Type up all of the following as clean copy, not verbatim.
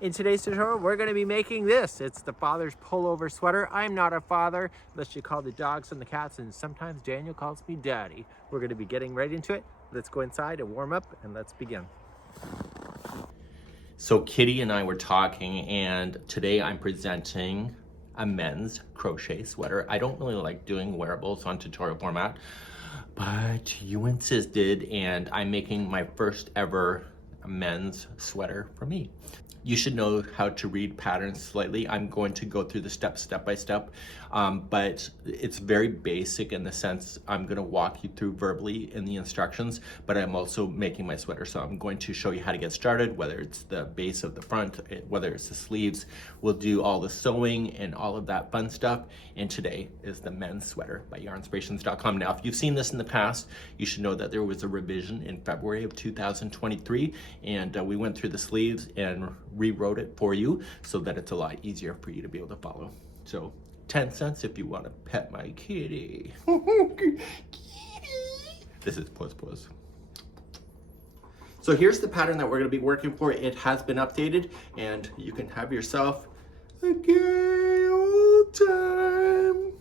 In today's tutorial, we're going to be making this. It's the father's pullover sweater. I'm not a father, unless you call the dogs and the cats, and sometimes Daniel calls me daddy. We're going to be getting right into it. Let's go inside and warm up, and let's begin. So Kitty and I were talking, and today I'm presenting a men's crochet sweater. I don't really like doing wearables on tutorial format, but you insisted, and I'm making my first ever men's sweater for me. You should know how to read patterns slightly. I'm going to go through the steps step by step, but it's very basic in the sense I'm going to walk you through verbally in the instructions, but I'm also making my sweater. So I'm going to show you how to get started, whether it's the base of the front, whether it's the sleeves. We'll do all the sewing and all of that fun stuff. And today is the men's sweater by yarnspirations.com. Now, if you've seen this in the past, you should know that there was a revision in February of 2023, and we went through the sleeves and rewrote it for you so that it's a lot easier for you to be able to follow. So 10 cents if you want to pet my kitty. Kitty. This is Puss. So here's the pattern that we're going to be working for. It has been updated, and you can have yourself a gay old time.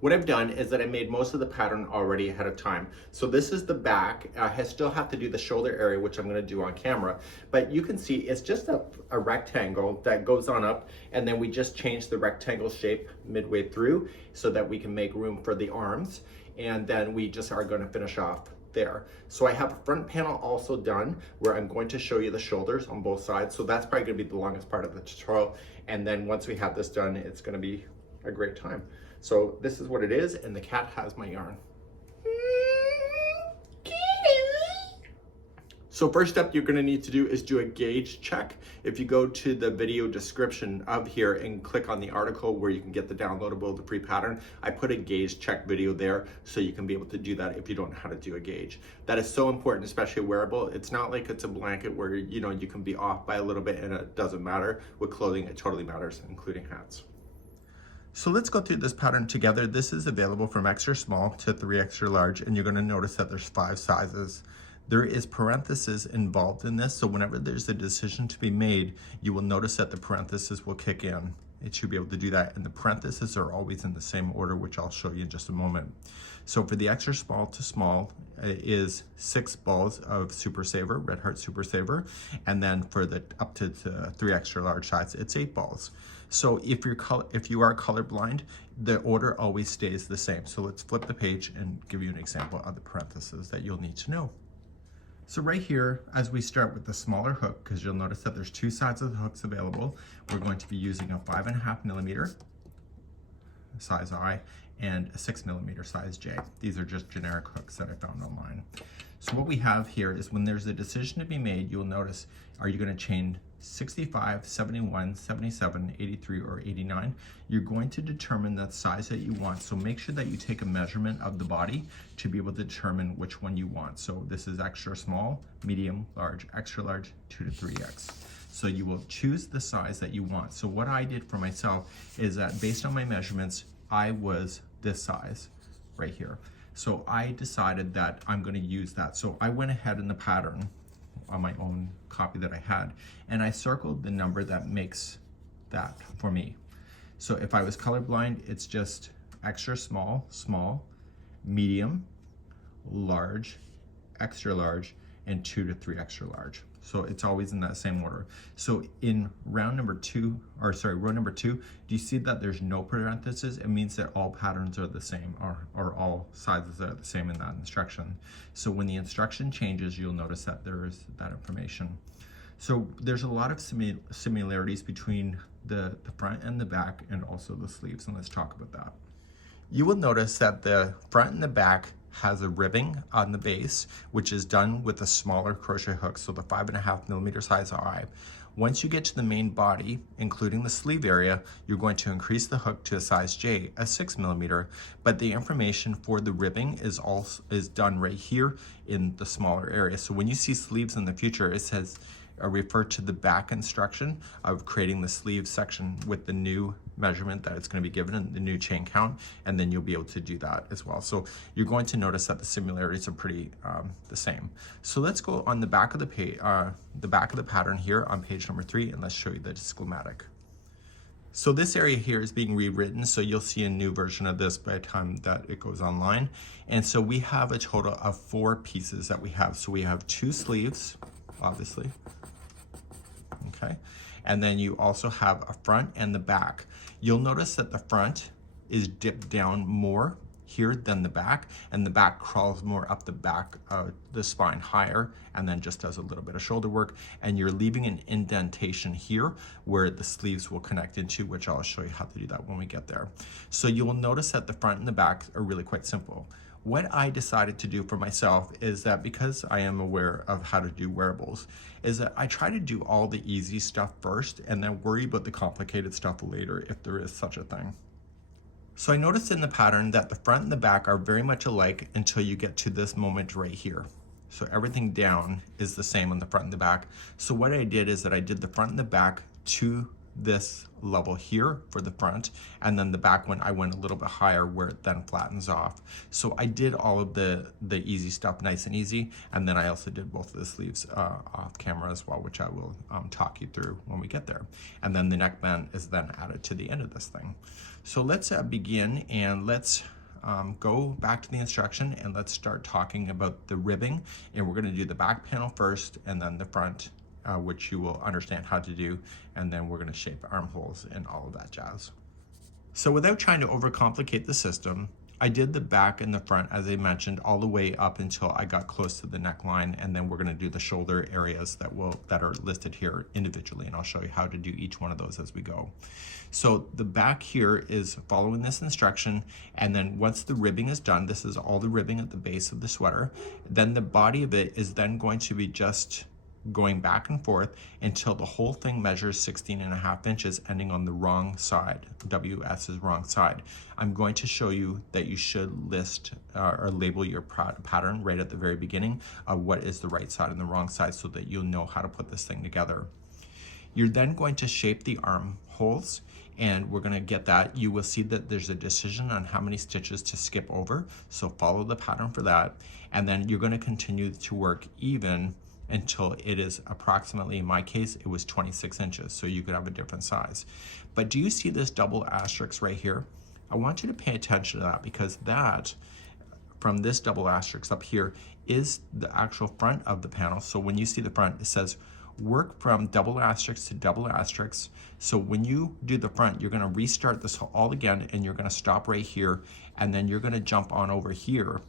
What I've done is that I made most of the pattern already ahead of time. So this is the back. I still have to do the shoulder area, which I'm gonna do on camera, but you can see it's just a rectangle that goes on up, and then we just change the rectangle shape midway through so that we can make room for the arms, and then we just are gonna finish off there. So I have a front panel also done where I'm going to show you the shoulders on both sides. So that's probably gonna be the longest part of the tutorial. And then once we have this done, it's gonna be a great time. So this is what it is, and the cat has my yarn. So first step you're gonna need to do is do a gauge check. If you go to the video description of here and click on the article where you can get the downloadable, the free pattern, I put a gauge check video there so you can be able to do that if you don't know how to do a gauge. That is so important, especially wearable. It's not like it's a blanket where you can be off by a little bit and it doesn't matter. With clothing, it totally matters, including hats. So let's go through this pattern together. This is available from extra small to 3 extra large, and you're going to notice that there's 5 sizes. There is parentheses involved in this, so whenever there's a decision to be made, you will notice that the parentheses will kick in. It should be able to do that, and the parentheses are always in the same order, which I'll show you in just a moment. So for the extra small to small is 6 balls of Super Saver, Red Heart Super Saver, and then for the up to the 3 extra large size, it's 8 balls. So if you are colorblind, the order always stays the same. So let's flip the page and give you an example of the parentheses that you'll need to know. So right here, as we start with the smaller hook, because you'll notice that there's 2 sides of the hooks available, we're going to be using a 5.5 millimeter size I and a 6 millimeter size J. These are just generic hooks that I found online. So what we have here is when there's a decision to be made, you'll notice, are you going to chain 65, 71, 77, 83, or 89? You're going to determine the size that you want. So make sure that you take a measurement of the body to be able to determine which one you want. So this is extra small, medium, large, extra large, 2 to 3X. So you will choose the size that you want. So what I did for myself is that based on my measurements, I was this size right here. So I decided that I'm going to use that. So I went ahead in the pattern on my own copy that I had, and I circled the number that makes that for me. So if I was colorblind, it's just extra small, small, medium, large, extra large, and 2 to 3 extra large. So it's always in that same order. So in row number 2, do you see that there's no parentheses? It means that all patterns are the same, or all sizes are the same in that instruction. So when the instruction changes, you'll notice that there is that information. So there's a lot of similarities between the front and the back, and also the sleeves, and let's talk about that. You will notice that the front and the back has a ribbing on the base, which is done with a smaller crochet hook, so the 5.5 millimeter size I. Once you get to the main body, including the sleeve area, you're going to increase the hook to a size J, a 6 millimeter, but the information for the ribbing is done right here in the smaller area. So when you see sleeves in the future, it says, refer to the back instruction of creating the sleeve section with the new measurement that it's going to be given and the new chain count, and then you'll be able to do that as well. So you're going to notice that the similarities are pretty the same. So let's go on the back of the page, the back of the pattern here on page number 3, and let's show you the schematic. So this area here is being rewritten, so you'll see a new version of this by the time that it goes online. And so we have a total of 4 pieces that we have. So we have 2 sleeves, obviously, okay? And then you also have a front and the back. You'll notice that the front is dipped down more here than the back, and the back crawls more up the back, the spine higher, and then just does a little bit of shoulder work, and you're leaving an indentation here where the sleeves will connect into, which I'll show you how to do that when we get there. So you will notice that the front and the back are really quite simple. What I decided to do for myself is that, because I am aware of how to do wearables, is that I try to do all the easy stuff first and then worry about the complicated stuff later, if there is such a thing. So I noticed in the pattern that the front and the back are very much alike until you get to this moment right here. So everything down is the same on the front and the back. So what I did is that I did the front and the back to this level here for the front, and then the back one I went a little bit higher where it then flattens off. So I did all of the easy stuff nice and easy, and then I also did both of the sleeves off camera as well, which I will talk you through when we get there. And then the neckband is then added to the end of this thing. So let's begin, and let's go back to the instruction, and let's start talking about the ribbing. And we're going to do the back panel first and then the front, which you will understand how to do, and then we're going to shape armholes and all of that jazz. So without trying to overcomplicate the system, I did the back and the front, as I mentioned, all the way up until I got close to the neckline, and then we're going to do the shoulder areas that are listed here individually, and I'll show you how to do each one of those as we go. So the back here is following this instruction, and then once the ribbing is done, this is all the ribbing at the base of the sweater, then the body of it is then going to be just going back and forth until the whole thing measures 16.5 inches, ending on the wrong side. WS is wrong side. I'm going to show you that you should list or label your pattern right at the very beginning of what is the right side and the wrong side, so that you'll know how to put this thing together. You're then going to shape the armholes, and we're going to get that. You will see that there's a decision on how many stitches to skip over, so follow the pattern for that. And then you're going to continue to work even until it is approximately, in my case, it was 26 inches, so you could have a different size. But do you see this double asterisk right here? I want you to pay attention to that, because that, from this double asterisk up here, is the actual front of the panel. So when you see the front, it says work from double asterisk to double asterisk. So when you do the front, you're going to restart this all again, and you're going to stop right here, and then you're going to jump on over here,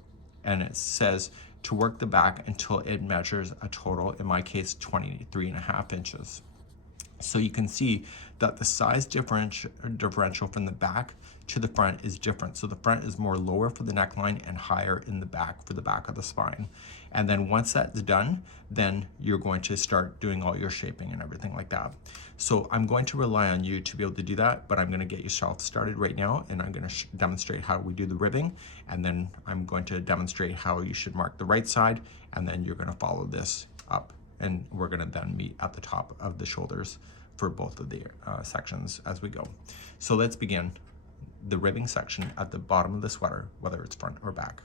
and it says to work the back until it measures a total, in my case, 23.5 inches. So you can see that the size differential from the back to the front is different. So the front is more lower for the neckline and higher in the back for the back of the spine. And then once that's done, then you're going to start doing all your shaping and everything like that. So I'm going to rely on you to be able to do that, but I'm going to get yourself started right now, and I'm going to demonstrate how we do the ribbing, and then I'm going to demonstrate how you should mark the right side, and then you're going to follow this up, and we're going to then meet at the top of the shoulders for both of the sections as we go. So let's begin the ribbing section at the bottom of the sweater, whether it's front or back.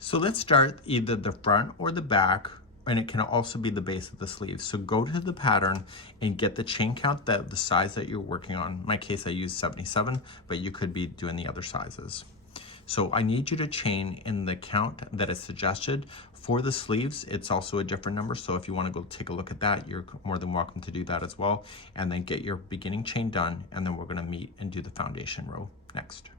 So let's start either the front or the back, and it can also be the base of the sleeve. So go to the pattern and get the chain count, the size that you're working on. In my case, I use 77, but you could be doing the other sizes. So I need you to chain in the count that is suggested. For the sleeves, it's also a different number, so if you want to go take a look at that, you're more than welcome to do that as well. And then get your beginning chain done, and then we're going to meet and do the foundation row next.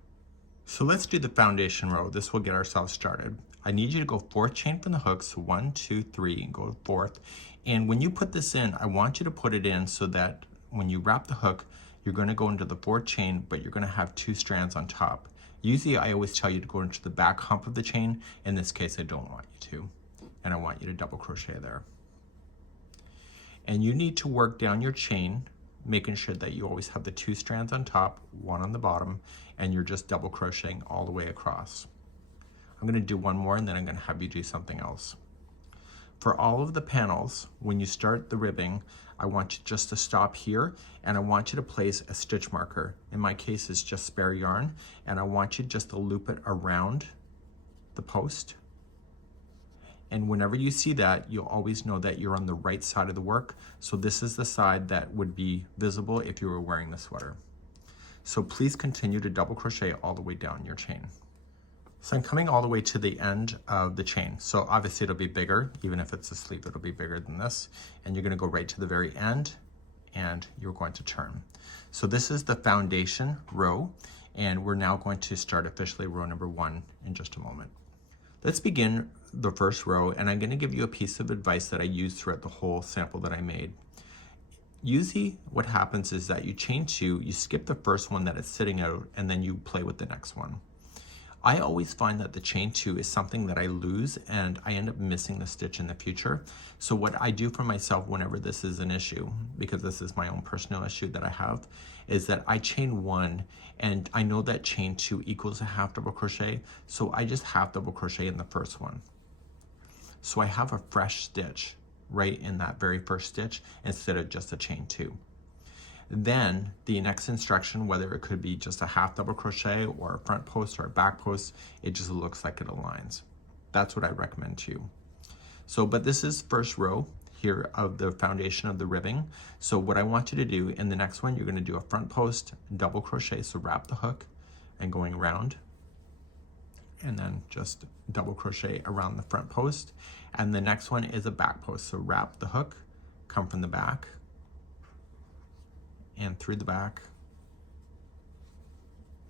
So let's do the foundation row. This will get ourselves started. I need you to go 4th chain from the hooks, 1, 2, 3, and go 4th. And when you put this in, I want you to put it in so that when you wrap the hook, you're going to go into the 4th chain, but you're going to have 2 strands on top. Usually I always tell you to go into the back hump of the chain. In this case, I don't want you to, and I want you to double crochet there. And you need to work down your chain, making sure that you always have the 2 strands on top, 1 on the bottom, and you're just double crocheting all the way across. I'm going to do one more, and then I'm going to have you do something else. for all of the panels, when you start the ribbing, I want you just to stop here, and I want you to place a stitch marker. In my case, it's just spare yarn, and I want you just to loop it around the post. And whenever you see that, you'll always know that you're on the right side of the work. So this is the side that would be visible if you were wearing the sweater. So please continue to double crochet all the way down your chain. So I'm coming all the way to the end of the chain. So obviously it'll be bigger, even if it's a sleeve, it'll be bigger than this. And you're gonna go right to the very end and you're going to turn. So this is the foundation row, and we're now going to start officially row number 1 in just a moment. Let's begin the first row, and I'm gonna give you a piece of advice that I used throughout the whole sample that I made. Usually what happens is that you chain 2, you skip the first one that is sitting out, and then you play with the next one. I always find that the chain 2 is something that I lose and I end up missing the stitch in the future. So what I do for myself whenever this is an issue, because this is my own personal issue that I have, is that I chain 1 and I know that chain 2 equals a half double crochet. So I just half double crochet in the first one. So I have a fresh stitch right in that very first stitch instead of just a chain 2. Then the next instruction, whether it could be just a half double crochet or a front post or a back post, it just looks like it aligns. That's what I recommend to you. So, but this is first row here of the foundation of the ribbing. So what I want you to do in the next one, you're going to do a front post, double crochet, so wrap the hook and going around, and then just double crochet around the front post. And the next one is a back post, so wrap the hook, come from the back and through the back,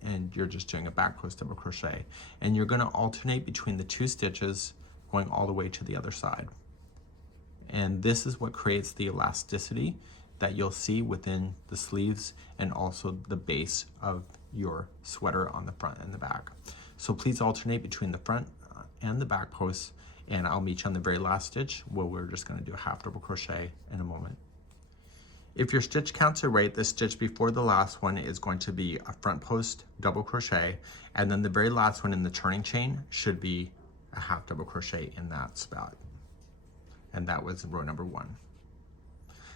and you're just doing a back post double crochet, and you're going to alternate between the 2 stitches going all the way to the other side. And this is what creates the elasticity that you'll see within the sleeves and also the base of your sweater on the front and the back. So please alternate between the front and the back posts, and I'll meet you on the very last stitch where we're just going to do a half double crochet in a moment. If your stitch counts are right, the stitch before the last one is going to be a front post double crochet, and then the very last one in the turning chain should be a half double crochet in that spot. And that was row number 1.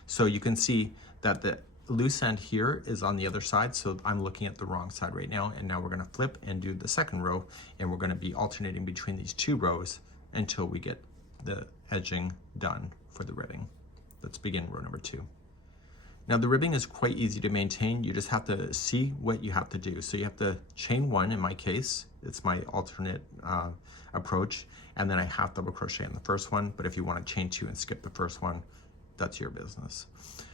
So you can see that the loose end here is on the other side, so I'm looking at the wrong side right now, and now we're going to flip and do the second row, and we're going to be alternating between these 2 rows until we get the edging done for the ribbing. Let's begin row number 2. Now the ribbing is quite easy to maintain. You just have to see what you have to do. So you have to chain 1 in my case. It's my alternate approach. And then I half double crochet in the first one. But if you want to chain 2 and skip the first one, that's your business.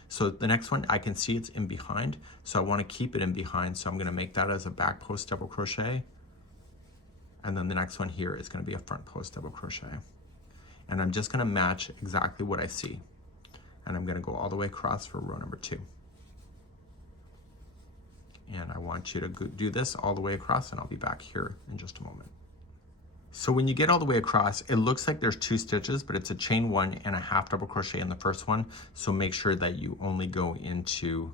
So the next one, I can see it's in behind. So I want to keep it in behind. So I'm going to make that as a back post double crochet. And then the next one here is going to be a front post double crochet. And I'm just going to match exactly what I see. And I'm going to go all the way across for row number 2. And I want you to do this all the way across, and I'll be back here in just a moment. So when you get all the way across, it looks like there's 2 stitches, but it's a chain 1 and a half double crochet in the first one. So make sure that you only go into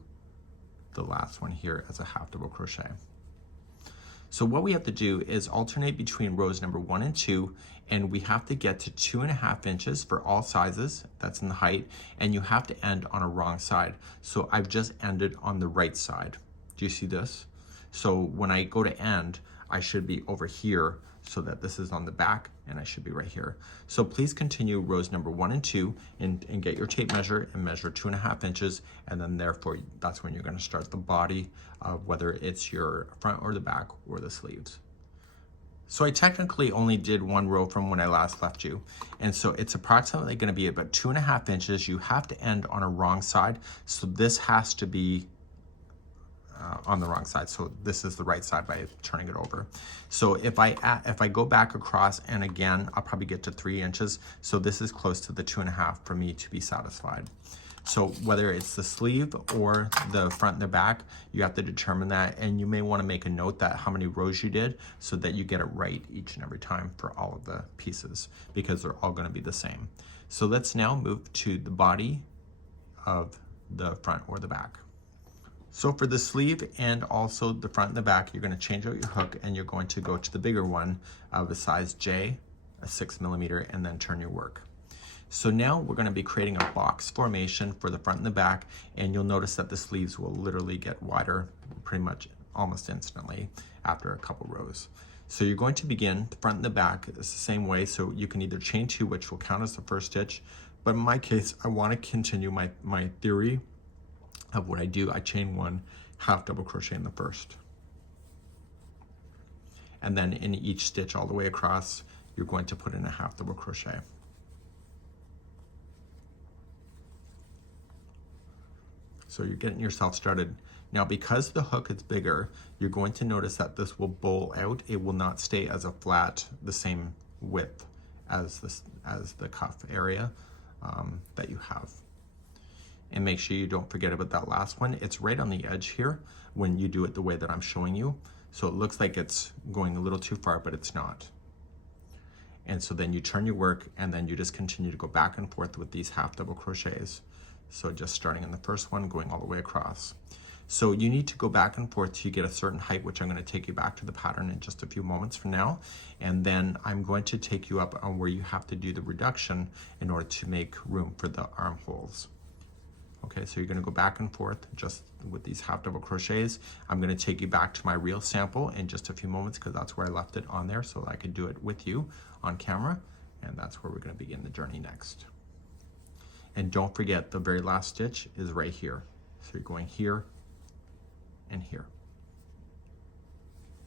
the last one here as a half double crochet. So what we have to do is alternate between rows number 1 and 2, and we have to get to 2.5 inches for all sizes. That's in the height, and you have to end on a wrong side. So I've just ended on the right side. Do you see this? So when I go to end, I should be over here so that this is on the back, and I should be right here. So please continue rows number 1 and 2 and get your tape measure and measure 2.5 inches, and then therefore that's when you're going to start the body of whether it's your front or the back or the sleeves. So I technically only did 1 row from when I last left you, and so it's approximately going to be about 2.5 inches. You have to end on a wrong side, so this has to be on the wrong side. So this is the right side by turning it over. So if I go back across, and again, I'll probably get to 3 inches. So this is close to the 2.5 for me to be satisfied. So whether it's the sleeve or the front and the back, you have to determine that, and you may want to make a note that how many rows you did so that you get it right each and every time for all of the pieces, because they're all going to be the same. So let's now move to the body of the front or the back. So for the sleeve and also the front and the back, you're going to change out your hook, and you're going to go to the bigger one of a size J, a 6mm, and then turn your work. So now we're going to be creating a box formation for the front and the back, and you'll notice that the sleeves will literally get wider pretty much almost instantly after a couple rows. So you're going to begin the front and the back the same way, so you can either chain 2, which will count as the first stitch, but in my case I want to continue my theory of what I do. I chain 1, half double crochet in the first, and then in each stitch all the way across you're going to put in a half double crochet. So you're getting yourself started. Now, because the hook is bigger, you're going to notice that this will bowl out. It will not stay as a flat, the same width as the cuff area that you have. And make sure you don't forget about that last one. It's right on the edge here when you do it the way that I'm showing you. So it looks like it's going a little too far, but it's not. And so then you turn your work, and then you just continue to go back and forth with these half double crochets. So just starting in the first one, going all the way across. So you need to go back and forth till you get a certain height, which I'm going to take you back to the pattern in just a few moments from now. And then I'm going to take you up on where you have to do the reduction in order to make room for the armholes. Okay, so you're going to go back and forth just with these half double crochets. I'm going to take you back to my real sample in just a few moments because that's where I left it on there so I could do it with you on camera. And that's where we're going to begin the journey next. And don't forget, the very last stitch is right here. So you're going here and here.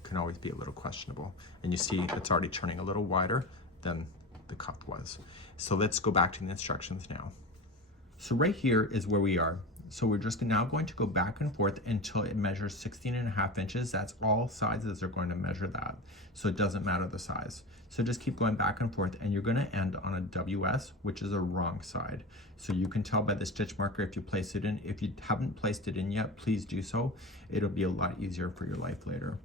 Can always be a little questionable. And you see it's already turning a little wider than the cuff was. So let's go back to the instructions now. So right here is where we are. So we're just now going to go back and forth until it measures 16.5 inches. That's all sizes are going to measure that. So it doesn't matter the size. So just keep going back and forth, and you're going to end on a WS, which is a wrong side. So you can tell by the stitch marker if you place it in. If you haven't placed it in yet, please do so. It'll be a lot easier for your life later.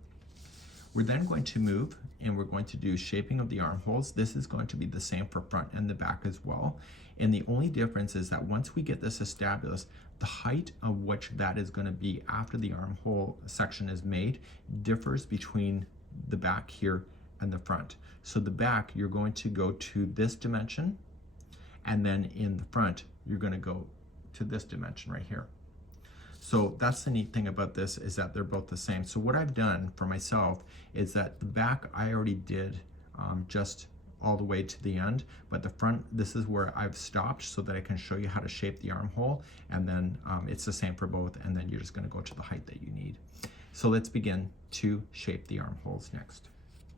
We're then going to move, and we're going to do shaping of the armholes. This is going to be the same for front and the back as well. And the only difference is that once we get this established, the height of which that is going to be after the armhole section is made differs between the back here and the front. So the back, you're going to go to this dimension, and then in the front, you're going to go to this dimension right here. So that's the neat thing about this, is that they're both the same. So what I've done for myself is that the back I already did just all the way to the end, but the front, this is where I've stopped so that I can show you how to shape the armhole, and then it's the same for both, and then you're just going to go to the height that you need. So let's begin to shape the armholes next.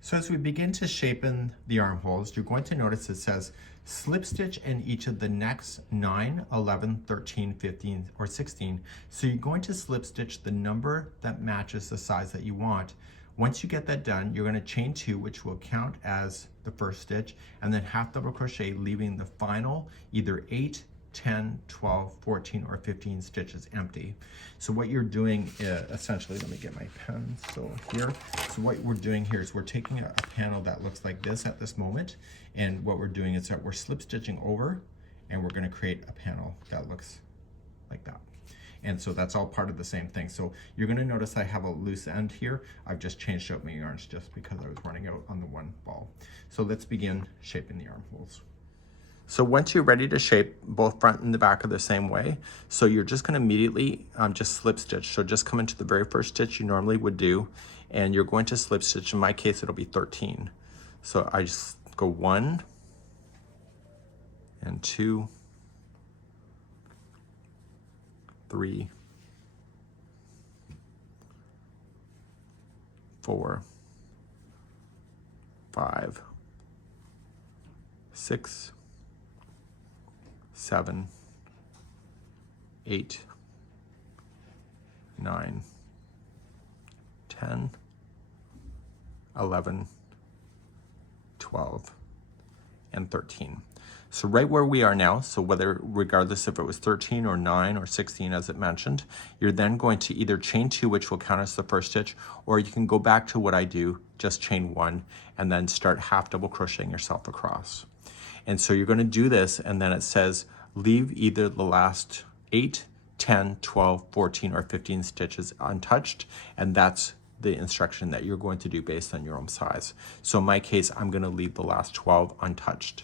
So as we begin to shape in the armholes, you're going to notice it says slip stitch in each of the next 9, 11, 13, 15, or 16. So you're going to slip stitch the number that matches the size that you want. Once you get that done, you're going to chain 2, which will count as the first stitch, and then half double crochet, leaving the final either 8, 10, 12, 14, or 15 stitches empty. So what you're doing essentially, let me get my pen, so here. So what we're doing here is we're taking a panel that looks like this at this moment, and what we're doing is that we're slip stitching over, and we're going to create a panel that looks like that. And so that's all part of the same thing. So you're going to notice I have a loose end here. I've just changed out my yarns just because I was running out on the one ball. So let's begin shaping the armholes. So once you're ready to shape, both front and the back are the same way. So you're just going to immediately just slip stitch. So just come into the very first stitch you normally would do, and you're going to slip stitch. In my case, it'll be 13. So I just go 1 and 2, 3, 4, 5, 6, 7, 8, 9, 10, 11, 12, and 13. So right where we are now, so regardless if it was 13 or 9 or 16 as it mentioned, you're then going to either chain 2, which will count as the first stitch, or you can go back to what I do, just chain 1, and then start half double crocheting yourself across. And so you're going to do this, and then it says leave either the last 8, 10, 12, 14, or 15 stitches untouched, and that's the instruction that you're going to do based on your own size. So in my case, I'm going to leave the last 12 untouched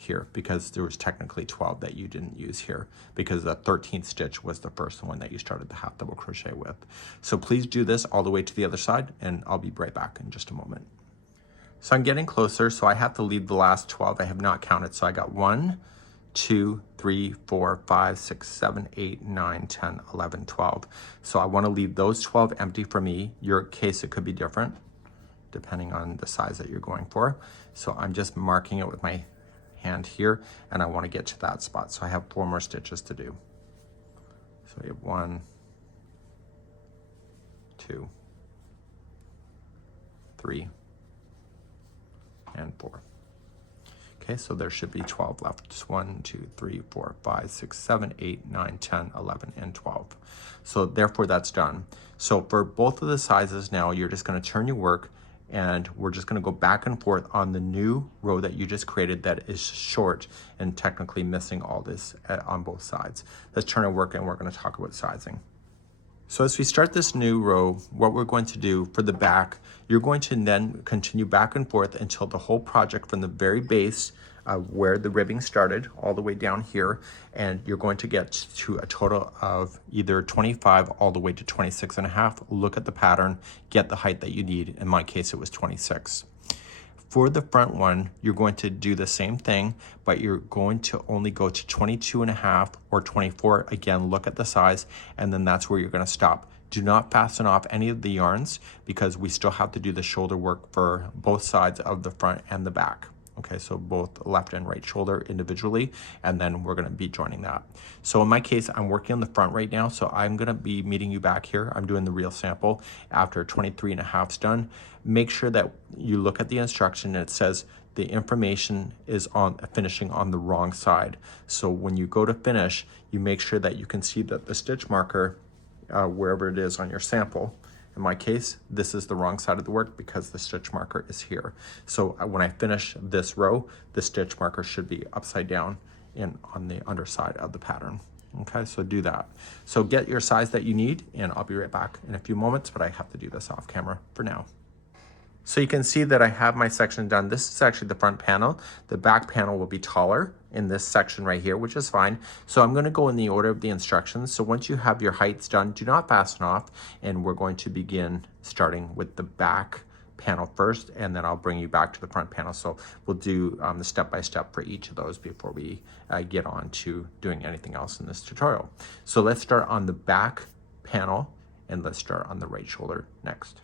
here because there was technically 12 that you didn't use here because the 13th stitch was the first one that you started the half double crochet with. So please do this all the way to the other side, and I'll be right back in just a moment. So I'm getting closer, so I have to leave the last 12. I have not counted, so I got 1, 2, 3, 4, 5, 6, 7, 8, 9, 10, 11, 12. So I want to leave those 12 empty for me. Your case, it could be different depending on the size that you're going for. So I'm just marking it with my hand here, and I want to get to that spot. So I have 4 more stitches to do. So we have 1, 2, 3, and 4. Okay, so there should be 12 left. Just 1, 2, 3, 4, 5, 6, 7, 8, 9, 10, 11, and 12. So therefore that's done. So for both of the sizes now, you're just going to turn your work, and we're just going to go back and forth on the new row that you just created that is short and technically missing all this on both sides. Let's turn our work, and we're going to talk about sizing. So as we start this new row, what we're going to do for the back, you're going to then continue back and forth until the whole project from the very base where the ribbing started all the way down here, and you're going to get to a total of either 25 all the way to 26 and a half. Look at the pattern, get the height that you need. In my case, it was 26. For the front one, you're going to do the same thing, but you're going to only go to 22 and a half or 24. Again, look at the size, and then that's where you're going to stop. Do not fasten off any of the yarns because we still have to do the shoulder work for both sides of the front and the back. Okay, so both left and right shoulder individually, and then we're gonna be joining that. So in my case, I'm working on the front right now, so I'm gonna be meeting you back here. I'm doing the real sample after 23 and a half's done. Make sure that you look at the instruction and it says the information is on finishing on the wrong side. So when you go to finish, you make sure that you can see that the stitch marker, wherever it is on your sample. In my case, this is the wrong side of the work because the stitch marker is here. So when I finish this row, the stitch marker should be upside down on the underside of the pattern. Okay, so do that. So get your size that you need, and I'll be right back in a few moments, but I have to do this off camera for now. So you can see that I have my section done. This is actually the front panel. The back panel will be taller in this section right here, which is fine. So I'm going to go in the order of the instructions. So once you have your heights done, do not fasten off, and we're going to begin starting with the back panel first, and then I'll bring you back to the front panel. So we'll do the step-by-step for each of those before we get on to doing anything else in this tutorial. So let's start on the back panel, and let's start on the right shoulder next.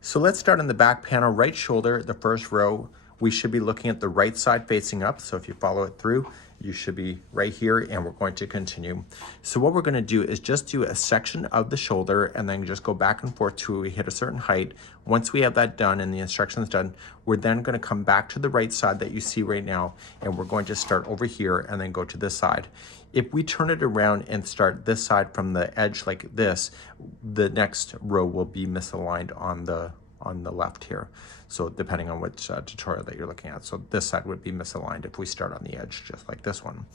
So let's start on the back panel, right shoulder, the first row. We should be looking at the right side facing up. So if you follow it through, you should be right here, and we're going to continue. So what we're going to do is just do a section of the shoulder and then just go back and forth till we hit a certain height. Once we have that done and the instructions done, we're then going to come back to the right side that you see right now, and we're going to start over here and then go to this side. If we turn it around and start this side from the edge like this, the next row will be misaligned on the left here. So depending on which tutorial that you're looking at. So this side would be misaligned if we start on the edge just like this one.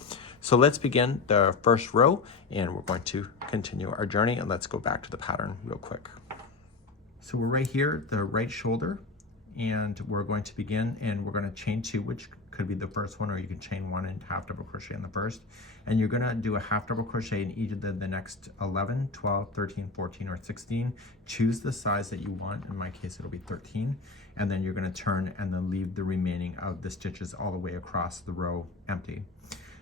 So let's begin the first row, and we're going to continue our journey, and let's go back to the pattern real quick. So we're right here, the right shoulder, and we're going to begin, and we're going to chain 2, which could be the first one, or you can chain 1 and half double crochet in the first. And you're going to do a half double crochet in each of the next 11, 12, 13, 14, or 16. Choose the size that you want. In my case, it'll be 13. And then you're going to turn and then leave the remaining of the stitches all the way across the row empty.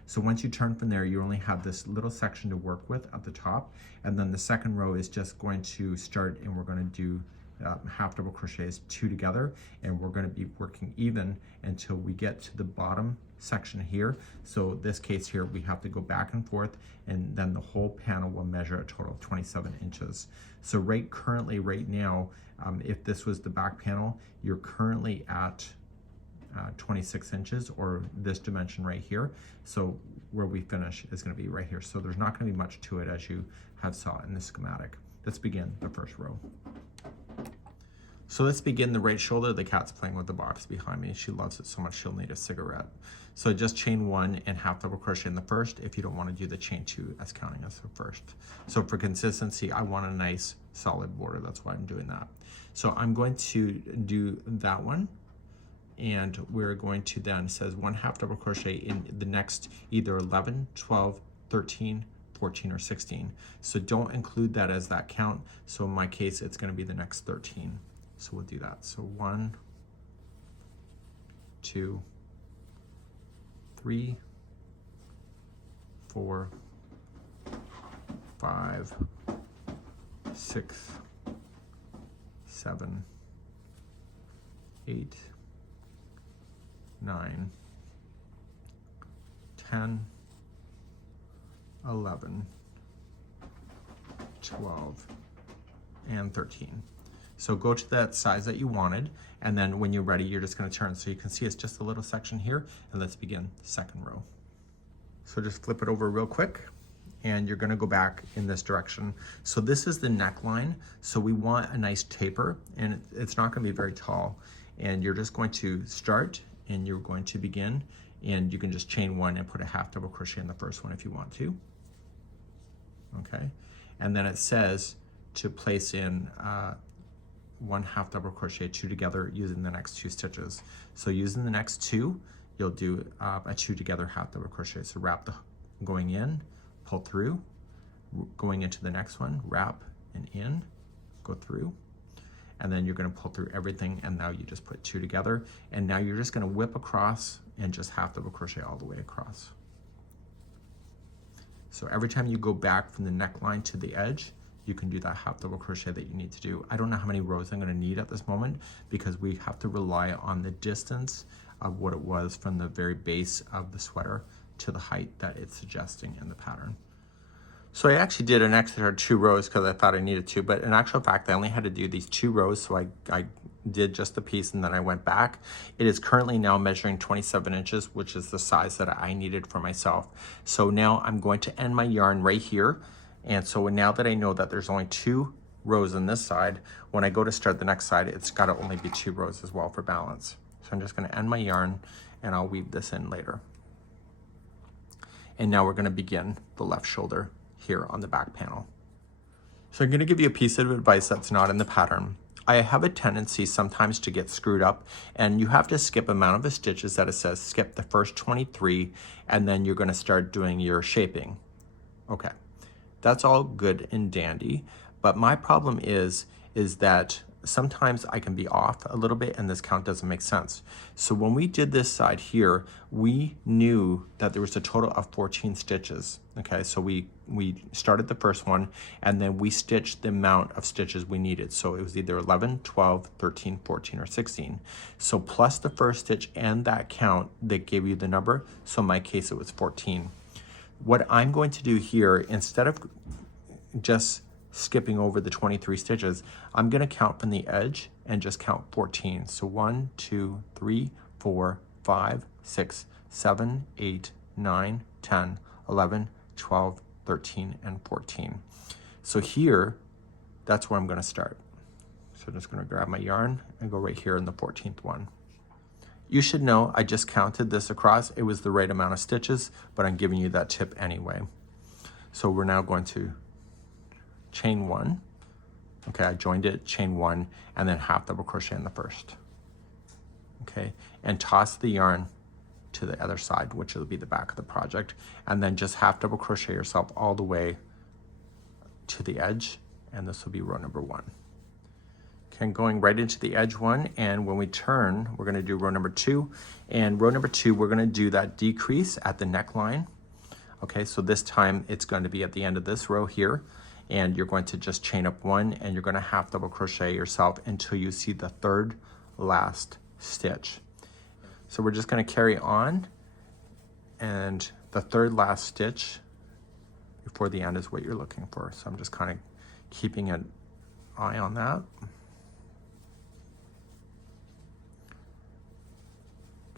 So once you turn from there, you only have this little section to work with at the top. And then the second row is just going to start, and we're going to do half double crochets 2 together, and we're going to be working even until we get to the bottom section here. So this case here, we have to go back and forth, and then the whole panel will measure a total of 27 inches. So currently right now, if this was the back panel, you're currently at 26 inches, or this dimension right here. So where we finish is going to be right here. So there's not going to be much to it as you have saw in the schematic. Let's begin the first row. So let's begin the right shoulder. The cat's playing with the box behind me. She loves it so much she'll need a cigarette. So just chain 1 and half double crochet in the first if you don't want to do the chain 2 as counting as the first. So for consistency, I want a nice solid border. That's why I'm doing that. So I'm going to do that one, and we're going to then, it says 1/2 double crochet in the next either 11, 12, 13, 14, or 16. So don't include that as that count. So in my case, it's going to be the next 13. So we'll do that. So 1, 2, 3, 4, 5, 6, 7, 8, 9, 10, 11, 12, and 13. So go to that size that you wanted, and then when you're ready, you're just going to turn. So you can see it's just a little section here, and let's begin the second row. So just flip it over real quick, and you're going to go back in this direction. So this is the neckline. So we want a nice taper, and it's not going to be very tall. And you're just going to start, and you're going to begin, and you can just chain 1 and put a 1/2 double crochet in the first one if you want to. Okay, and then it says to place in 1/2 double crochet 2 together using the next 2 stitches. So using the next 2, you'll do a 2 together 1/2 double crochet. So wrap the going in, pull through, going into the next one, wrap and in, go through, and then you're going to pull through everything, and now you just put 2 together, and now you're just going to whip across and just 1/2 double crochet all the way across. So every time you go back from the neckline to the edge, you can do that 1/2 double crochet that you need to do. I don't know how many rows I'm going to need at this moment because we have to rely on the distance of what it was from the very base of the sweater to the height that it's suggesting in the pattern. So I actually did an extra 2 rows because I thought I needed to, but in actual fact, I only had to do these 2 rows, so I did just the piece and then I went back. It is currently now measuring 27 inches, which is the size that I needed for myself. So now I'm going to end my yarn right here. And so now that I know that there's only 2 rows on this side, when I go to start the next side, it's got to only be 2 rows as well for balance. So I'm just going to end my yarn, and I'll weave this in later. And now we're going to begin the left shoulder here on the back panel. So I'm going to give you a piece of advice that's not in the pattern. I have a tendency sometimes to get screwed up, and you have to skip amount of stitches that it says skip the first 23, and then you're going to start doing your shaping. Okay. That's all good and dandy, but my problem is that sometimes I can be off a little bit and this count doesn't make sense. So when we did this side here, we knew that there was a total of 14 stitches. Okay, so we started the first one and then we stitched the amount of stitches we needed. So it was either 11, 12, 13, 14, or 16. So plus the first stitch and that count that gave you the number. So in my case, it was 14. What I'm going to do here, instead of just skipping over the 23 stitches, I'm going to count from the edge and just count 14. So 1, 2, 3, 4, 5, 6, 7, 8, 9, 10, 11, 12, 13, and 14. So here, that's where I'm going to start. So I'm just going to grab my yarn and go right here in the 14th one. You should know I just counted this across. It was the right amount of stitches, but I'm giving you that tip anyway. So we're now going to chain 1. Okay, I joined it, chain 1, and then 1/2 double crochet in the first. Okay, and toss the yarn to the other side, which will be the back of the project, and then just 1/2 double crochet yourself all the way to the edge, and this will be row number 1. Okay, going right into the edge one, and when we turn, we're going to do row number 2. And row number 2, we're going to do that decrease at the neckline. Okay, so this time it's going to be at the end of this row here, and you're going to just chain up 1, and you're going to 1/2 double crochet yourself until you see the 3rd last stitch. So we're just going to carry on, and the 3rd last stitch before the end is what you're looking for. So I'm just kind of keeping an eye on that.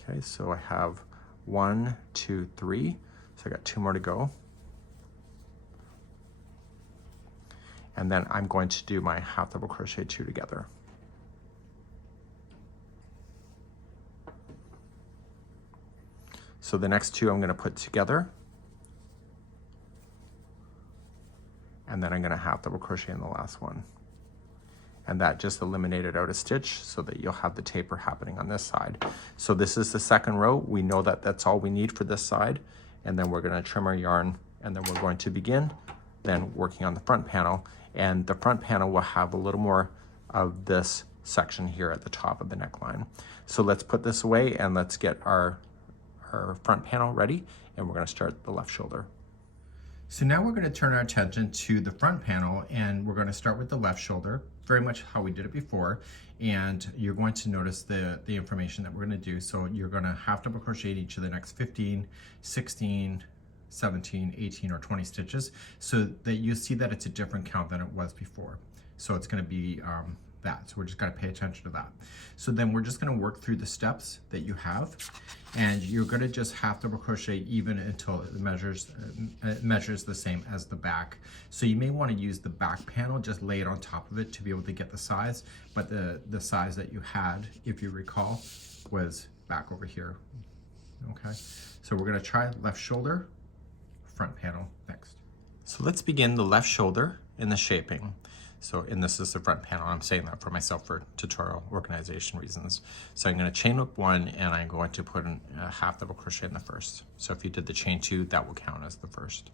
Okay, so I have 1, 2, 3, so I got 2 more to go. And then I'm going to do my 1/2 double crochet 2 together. So the next 2 I'm going to put together, and then I'm going to 1/2 double crochet in the last one. and that just eliminated out a stitch so that you'll have the taper happening on this side. So this is the second row. We know that that's all we need for this side, and then we're going to trim our yarn, and then we're going to begin then working on the front panel, and the front panel will have a little more of this section here at the top of the neckline. So let's put this away and let's get our front panel ready, and we're going to start the left shoulder. So now we're going to turn our attention to the front panel, and we're going to start with the left shoulder, very much how we did it before, and you're going to notice the information that we're going to do. So you're going to half double crochet each of the next 15, 16, 17, 18, or 20 stitches, so that you see that it's a different count than it was before. So it's going to be that. So we're just going to pay attention to that. So then we're just going to work through the steps that you have, and you're going to just half double crochet even until it measures the same as the back. So you may want to use the back panel, just lay it on top of it to be able to get the size, but the size that you had, if you recall, was back over here. Okay, so we're going to try left shoulder, front panel next. So let's begin the left shoulder in the shaping. So, and this is the front panel. I'm saying that for myself for tutorial organization reasons. So I'm going to chain up one, and I'm going to put a half double crochet in the first. So if you did the chain two, that will count as the first.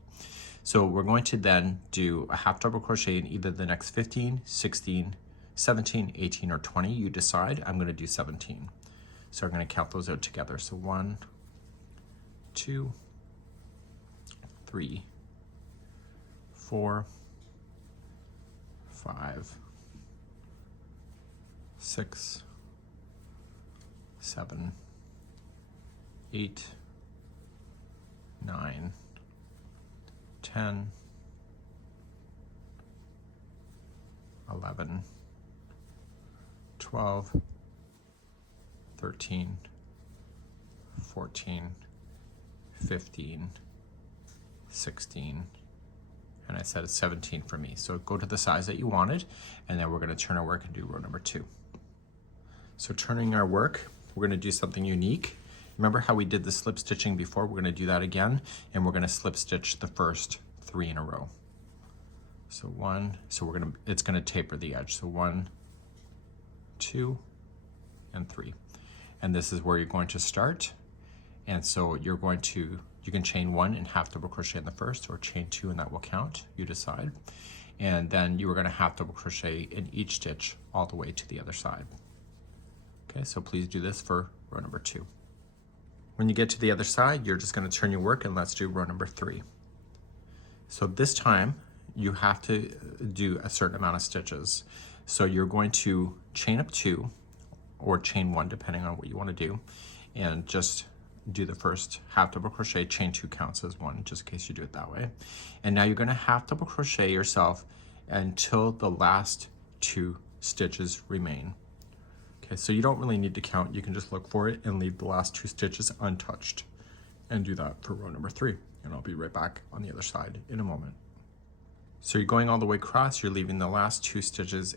So we're going to then do a half double crochet in either the next 15, 16, 17, 18, or 20. You decide. I'm going to do 17. So I'm going to count those out together. So 1, 2, 3, 4, 5, 6, 7, 8, 9, 10, 11, 12, 13, 14, 15, 16, and I said it's 17 for me. So go to the size that you wanted, and then we're going to turn our work and do row number 2. So turning our work, we're going to do something unique. Remember how we did the slip stitching before? We're going to do that again, and we're going to slip stitch the first 3 in a row. So it's going to taper the edge. So 1, 2, and 3. And this is where you're going to start. And so you can chain 1 and half double crochet in the first, or chain 2 and that will count, you decide. And then you are going to half double crochet in each stitch all the way to the other side. Okay, so please do this for row number 2. When you get to the other side, you're just going to turn your work, and let's do row number 3. So this time you have to do a certain amount of stitches. So you're going to chain up 2 or chain 1 depending on what you want to do, and just do the first half double crochet. Chain 2 counts as 1 just in case you do it that way. And now you're going to half double crochet yourself until the last 2 stitches remain. Okay, so you don't really need to count. You can just look for it and leave the last 2 stitches untouched, and do that for row number 3. And I'll be right back on the other side in a moment. So you're going all the way across, you're leaving the last 2 stitches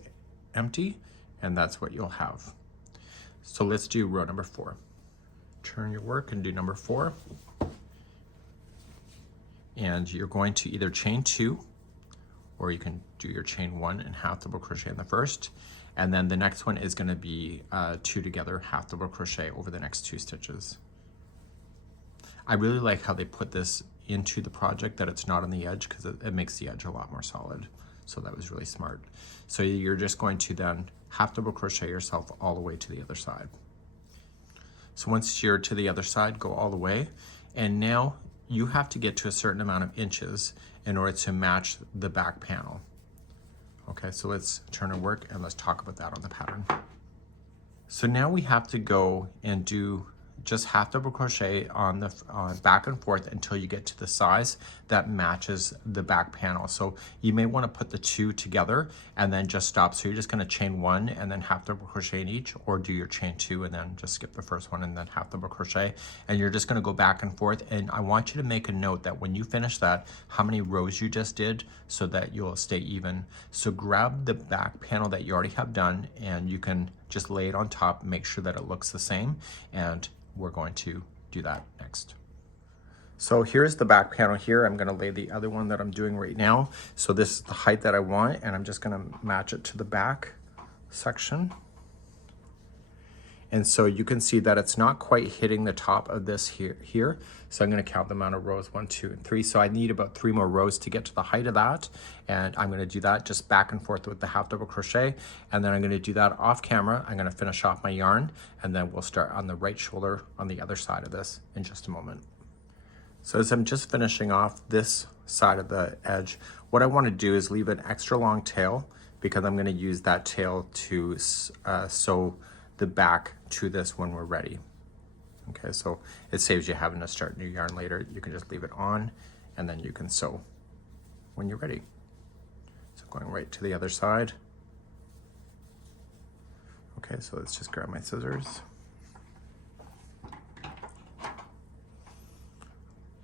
empty, and that's what you'll have. So let's do row number 4. Turn your work and do number 4. And you're going to either chain 2, or you can do your chain 1 and half double crochet in the first. And then the next one is going to be 2 together, half double crochet over the next 2 stitches. I really like how they put this into the project, that it's not on the edge, because it makes the edge a lot more solid. So that was really smart. So you're just going to then half double crochet yourself all the way to the other side. So once you're to the other side, go all the way, and now you have to get to a certain amount of inches in order to match the back panel. Okay, so let's turn our work and let's talk about that on the pattern. So now we have to go and do just half double crochet on the back and forth until you get to the size that matches the back panel. So you may want to put the 2 together and then just stop. So you're just going to chain 1 and then half double crochet in each, or do your chain 2 and then just skip the first one and then half double crochet, and you're just going to go back and forth. And I want you to make a note that when you finish that, how many rows you just did, so that you'll stay even. So grab the back panel that you already have done, and you can just lay it on top, make sure that it looks the same, and we're going to do that next. So here's the back panel here. I'm going to lay the other one that I'm doing right now. So this is the height that I want, and I'm just going to match it to the back section. And so you can see that it's not quite hitting the top of this here. So I'm gonna count the amount of rows, 1, 2, and 3. So I need about 3 more rows to get to the height of that. And I'm gonna do that just back and forth with the half double crochet. And then I'm gonna do that off camera. I'm gonna finish off my yarn, and then we'll start on the right shoulder on the other side of this in just a moment. So as I'm just finishing off this side of the edge, what I wanna do is leave an extra long tail, because I'm gonna use that tail to sew the back to this when we're ready. Okay, so it saves you having to start new yarn later. You can just leave it on, and then you can sew when you're ready. So going right to the other side. Okay, so let's just grab my scissors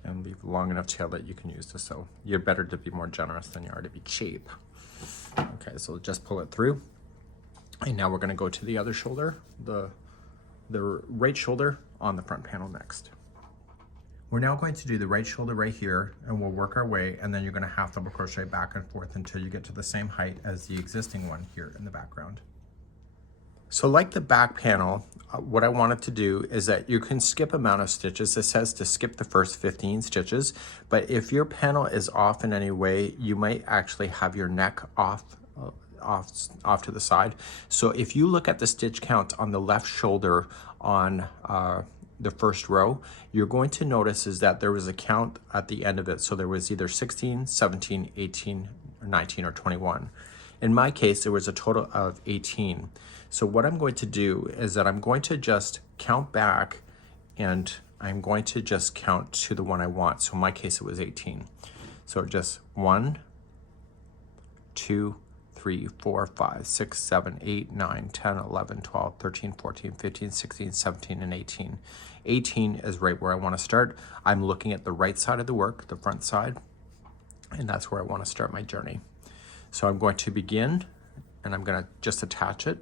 and leave a long enough tail that you can use to sew. You're better to be more generous than you are to be cheap. Okay, so just pull it through. And now we're gonna go to the other shoulder, the right shoulder on the front panel next. We're now going to do the right shoulder right here, and we'll work our way, and then you're gonna half double crochet back and forth until you get to the same height as the existing one here in the background. So like the back panel, what I wanted to do is that you can skip amount of stitches. It says to skip the first 15 stitches, but if your panel is off in any way, you might actually have your neck off to the side. So if you look at the stitch count on the left shoulder on the first row, you're going to notice is that there was a count at the end of it. So there was either 16, 17, 18, 19, or 21. In my case, there was a total of 18. So what I'm going to do is that I'm going to just count back, and I'm going to just count to the one I want. So in my case, it was 18. So just 1, 2, 3, 4, 5, 6, 7, 8, 9, 10, 11, 12, 13, 14, 15, 16, 17, and 18. 18 is right where I want to start. I'm looking at the right side of the work, the front side, and that's where I want to start my journey. So I'm going to begin, and I'm going to just attach it,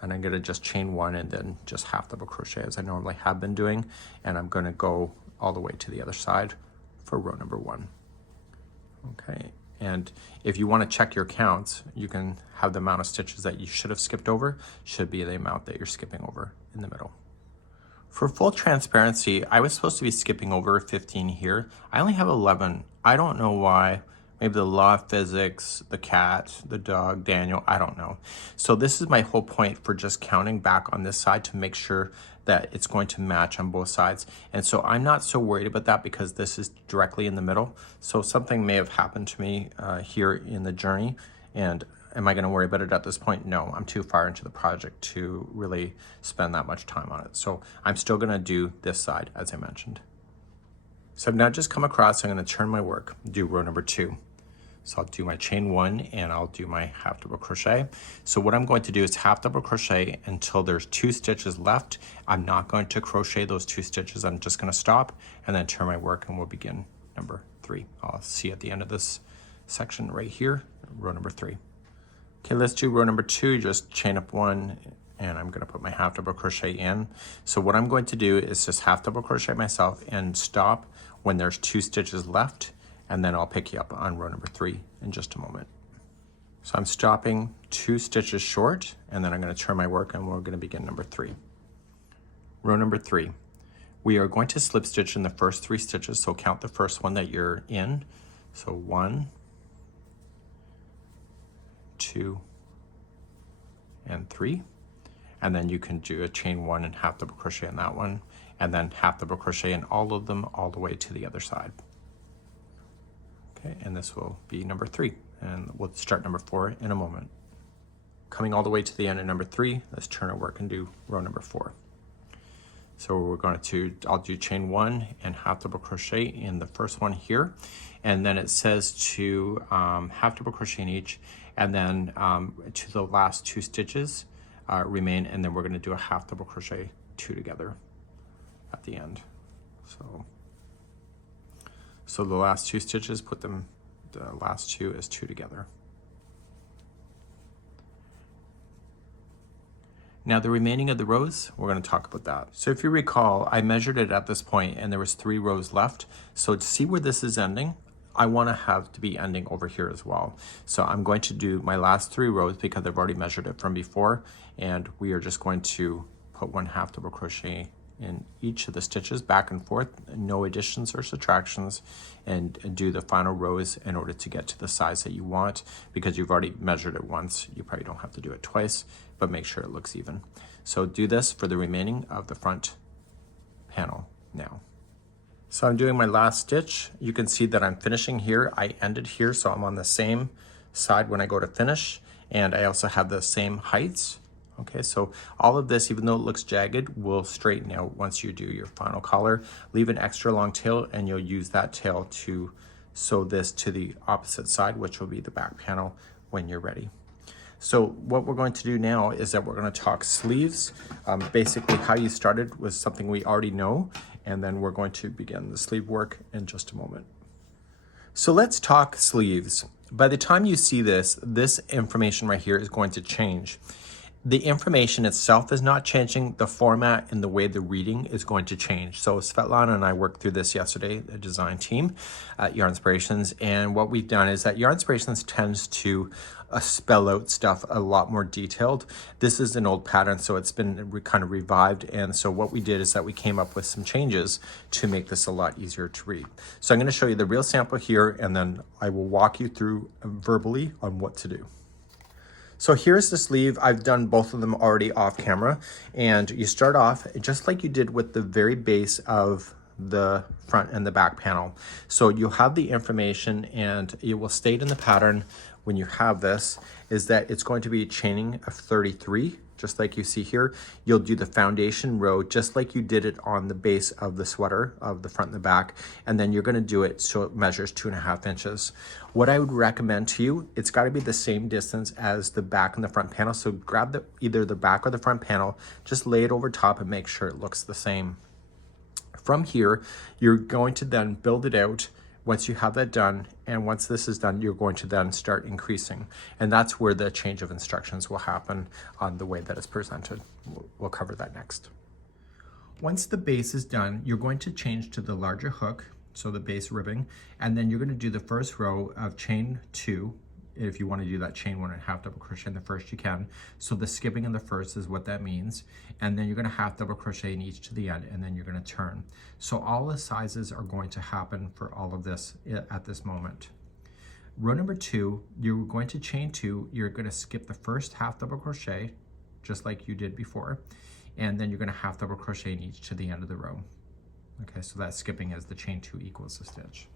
and I'm going to just chain 1 and then just half double crochet as I normally have been doing, and I'm going to go all the way to the other side for row number 1. Okay. And if you want to check your counts, you can have the amount of stitches that you should have skipped over should be the amount that you're skipping over in the middle. For full transparency, I was supposed to be skipping over 15 here. I only have 11. I don't know why. Maybe the law of physics, the cat, the dog, Daniel, I don't know. So this is my whole point for just counting back on this side to make sure that it's going to match on both sides. And so I'm not so worried about that because this is directly in the middle. So something may have happened to me here in the journey. And am I gonna worry about it at this point? No, I'm too far into the project to really spend that much time on it. So I'm still gonna do this side as I mentioned. So I've now just come across, I'm gonna turn my work, do row number 2. So I'll do my chain 1 and I'll do my half double crochet. So what I'm going to do is half double crochet until there's 2 stitches left. I'm not going to crochet those 2 stitches. I'm just going to stop and then turn my work, and we'll begin number 3. I'll see you at the end of this section right here, row number 3. Okay, let's do row number 2. Just chain up 1, and I'm going to put my half double crochet in. So what I'm going to do is just half double crochet myself and stop when there's 2 stitches left. And then I'll pick you up on row number 3 in just a moment. So I'm stopping 2 stitches short, and then I'm going to turn my work, and we're going to begin number 3. Row number 3. We are going to slip stitch in the first 3 stitches, so count the first one that you're in. So 1, 2, and 3. And then you can do a chain 1 and half double crochet in that one, and then half double crochet in all of them all the way to the other side. Okay, and this will be number 3, and we'll start number 4 in a moment. Coming all the way to the end of number 3, let's turn our work and do row number 4. So we're going to, I'll do chain 1 and half double crochet in the first one here, and then it says to half double crochet in each, and then to the last 2 stitches remain, and then we're going to do a half double crochet 2 together at the end. So the last 2 stitches, put them, the last 2 as 2 together. Now the remaining of the rows, we're going to talk about that. So if you recall, I measured it at this point and there was 3 rows left. So to see where this is ending, I want to have to be ending over here as well. So I'm going to do my last 3 rows because I've already measured it from before, and we are just going to put 1/2 double crochet in each of the stitches back and forth, no additions or subtractions, and do the final rows in order to get to the size that you want. Because you've already measured it once, you probably don't have to do it twice, but make sure it looks even. So do this for the remaining of the front panel now. So I'm doing my last stitch. You can see that I'm finishing here. I ended here, so I'm on the same side when I go to finish, and I also have the same heights. Okay, so all of this, even though it looks jagged, will straighten out once you do your final collar. Leave an extra long tail, and you'll use that tail to sew this to the opposite side, which will be the back panel when you're ready. So what we're going to do now is that we're going to talk sleeves. Basically, how you started was something we already know, and then we're going to begin the sleeve work in just a moment. So let's talk sleeves. By the time you see this, this information right here is going to change. The information itself is not changing, the format and the way the reading is going to change. So Svetlana and I worked through this yesterday, the design team at Yarn Inspirations, and what we've done is that Yarn Inspirations tends to spell out stuff a lot more detailed. This is an old pattern, so it's been kind of revived, and so what we did is that we came up with some changes to make this a lot easier to read. So I'm going to show you the real sample here, and then I will walk you through verbally on what to do. So here's the sleeve. I've done both of them already off camera, and you start off just like you did with the very base of the front and the back panel. So you'll have the information, and it will state in the pattern when you have this is that it's going to be a chaining of 33, just like you see here. You'll do the foundation row just like you did it on the base of the sweater of the front and the back, and then you're going to do it so it measures 2.5 inches. What I would recommend to you, it's got to be the same distance as the back and the front panel. So grab either the back or the front panel, just lay it over top and make sure it looks the same. From here, you're going to then build it out once you have that done, and once this is done, you're going to then start increasing, and that's where the change of instructions will happen on the way that it's presented. We'll cover that next. Once the base is done, you're going to change to the larger hook, so the base ribbing, and then you're going to do the first row of chain 2. If you want to do that chain 1.5 double crochet in the first, you can. So the skipping in the first is what that means, and then you're going to 1/2 double crochet in each to the end, and then you're going to turn. So all the sizes are going to happen for all of this at this moment. Row number 2, you're going to chain 2. You're going to skip the first 1/2 double crochet just like you did before, and then you're going to 1/2 double crochet in each to the end of the row. Okay, so that skipping is the chain 2 equals the stitch.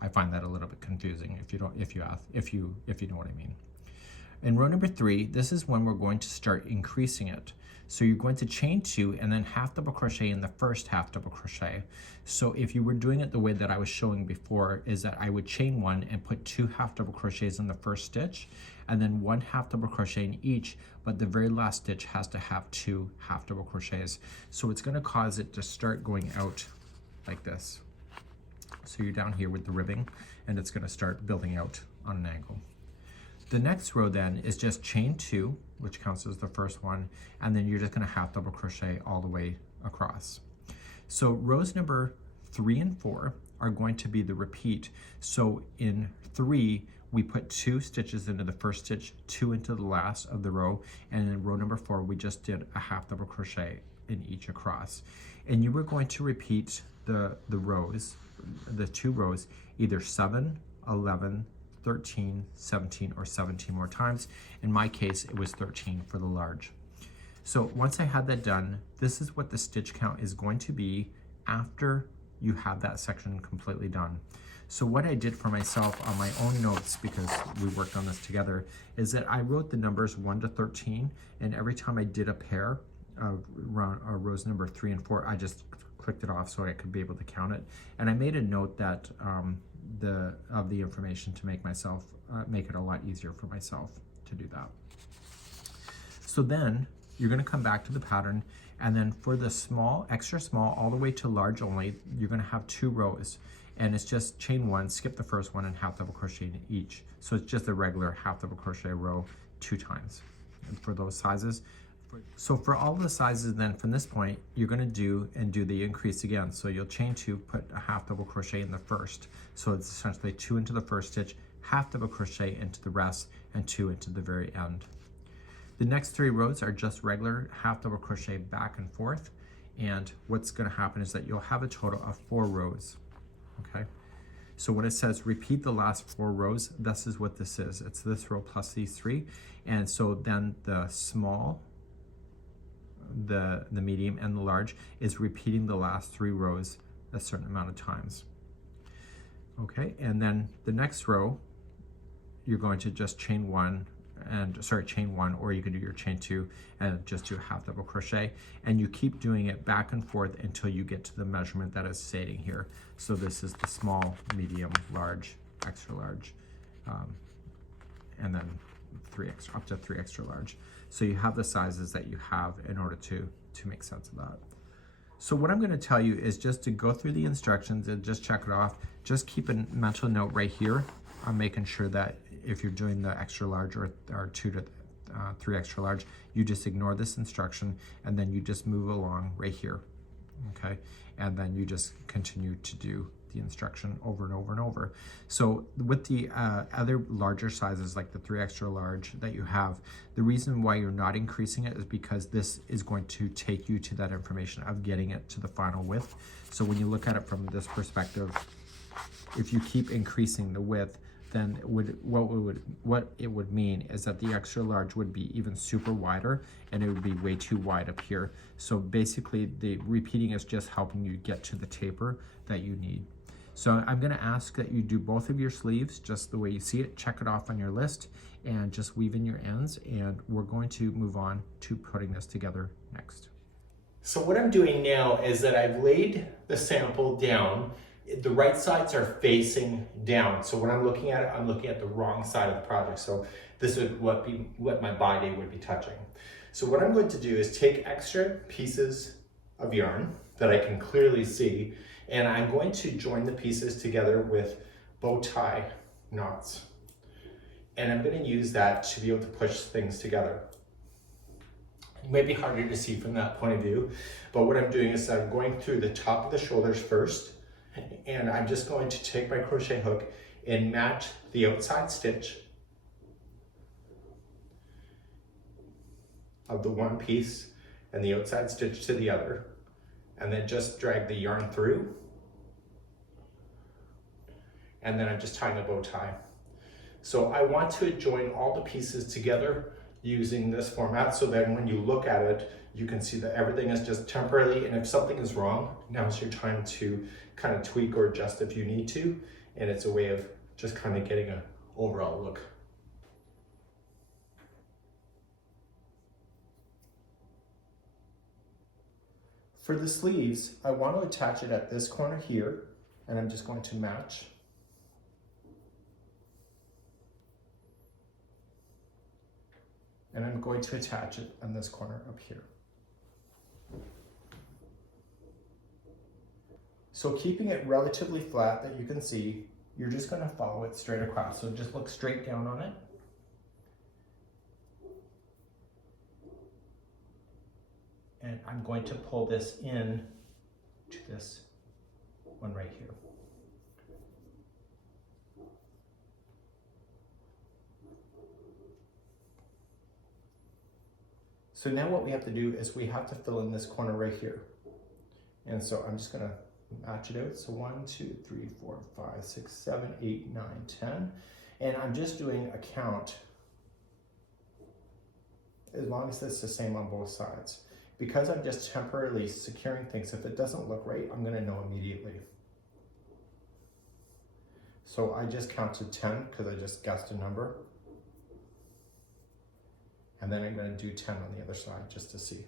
I find that a little bit confusing if you know what I mean. In row number 3, this is when we're going to start increasing it. So you're going to chain 2 and then 1/2 double crochet in the first 1/2 double crochet. So if you were doing it the way that I was showing before, is that I would chain 1 and put 2 1/2 double crochets in the first stitch, and then 1 1/2 double crochet in each, but the very last stitch has to have 2 1/2 double crochets. So it's going to cause it to start going out like this. So you're down here with the ribbing, and it's going to start building out on an angle. The next row then is just chain 2, which counts as the first one, and then you're just going to 1/2 double crochet all the way across. So rows number 3 and 4 are going to be the repeat. So in 3, we put 2 stitches into the first stitch, 2 into the last of the row, and in row number 4, we just did a 1/2 double crochet in each across. And you were going to repeat the rows, the 2 rows, either 7, 11, 13, 17, or 17 more times. In my case, it was 13 for the large. So once I had that done, this is what the stitch count is going to be after you have that section completely done. So what I did for myself on my own notes, because we worked on this together, is that I wrote the numbers 1 to 13, and every time I did a pair of rows number 3 and 4, I just clicked it off so I could be able to count it. And I made a note that of the information to make it a lot easier for myself to do that. So then you're going to come back to the pattern, and then for the small, extra small, all the way to large only, you're going to have 2 rows, and it's just chain 1, skip the first one, and 1/2 double crochet in each. So it's just a regular 1/2 double crochet row 2 times. And for those sizes, So for all the sizes then from this point, you're going to do the increase again. So you'll chain 2, put a half double crochet in the first. So it's essentially 2 into the first stitch, half double crochet into the rest, and 2 into the very end. The next 3 rows are just regular half double crochet back and forth. And what's going to happen is that you'll have a total of 4 rows. Okay. So when it says repeat the last 4 rows, this is what this is. It's this row plus these 3. And so then the small, the medium, and the large is repeating the last 3 rows a certain amount of times. Okay, and then the next row, you're going to just chain 1, or you can do your chain 2 and just do a half double crochet, and you keep doing it back and forth until you get to the measurement that is stating here. So this is the small, medium, large, extra large, and then up to 3 extra large. So you have the sizes that you have in order to make sense of that. So what I'm going to tell you is just to go through the instructions and just check it off. Just keep a mental note right here on making sure that if you're doing the extra large or 2 to 3 extra large, you just ignore this instruction and then you just move along right here, okay? And then you just continue to do the instruction over and over and over. So with the other larger sizes, like the 3 extra large that you have, the reason why you're not increasing it is because this is going to take you to that information of getting it to the final width. So when you look at it from this perspective, if you keep increasing the width, then what it would mean is that the extra large would be even super wider, and it would be way too wide up here. So basically the repeating is just helping you get to the taper that you need. So I'm going to ask that you do both of your sleeves just the way you see it, check it off on your list, and just weave in your ends, and we're going to move on to putting this together next. So what I'm doing now is that I've laid the sample down. The right sides are facing down. So when I'm looking at it, I'm looking at the wrong side of the project. So this is what my by day would be touching. So what I'm going to do is take extra pieces of yarn that I can clearly see, and I'm going to join the pieces together with bow tie knots. And I'm going to use that to be able to push things together. It may be harder to see from that point of view, but what I'm doing is I'm going through the top of the shoulders first, and I'm just going to take my crochet hook and match the outside stitch of the one piece and the outside stitch to the other, and then just drag the yarn through, and then I'm just tying a bow tie. So I want to join all the pieces together using this format, so that when you look at it, you can see that everything is just temporarily, and if something is wrong, now's your time to kind of tweak or adjust if you need to, and it's a way of just kind of getting an overall look. For the sleeves, I want to attach it at this corner here, and I'm just going to match. And I'm going to attach it on this corner up here. So keeping it relatively flat that you can see, you're just going to follow it straight across. So just look straight down on it. And I'm going to pull this in to this one right here. So now what we have to do is we have to fill in this corner right here. And so I'm just going to match it out. So 1, 2, 3, 4, 5, 6, 7, 8, 9, 10. And I'm just doing a count as long as it's the same on both sides. Because I'm just temporarily securing things, if it doesn't look right, I'm going to know immediately. So I just counted 10 because I just guessed a number. And then I'm going to do 10 on the other side just to see.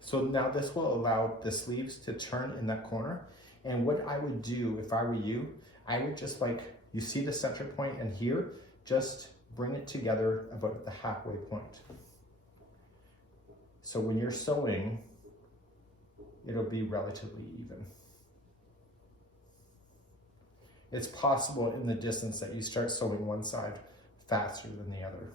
So now this will allow the sleeves to turn in that corner. And what I would do if I were you, I would just, like, you see the center point and here, just bring it together about the halfway point. So when you're sewing, it'll be relatively even. it's possible in the distance that you start sewing one side faster than the other.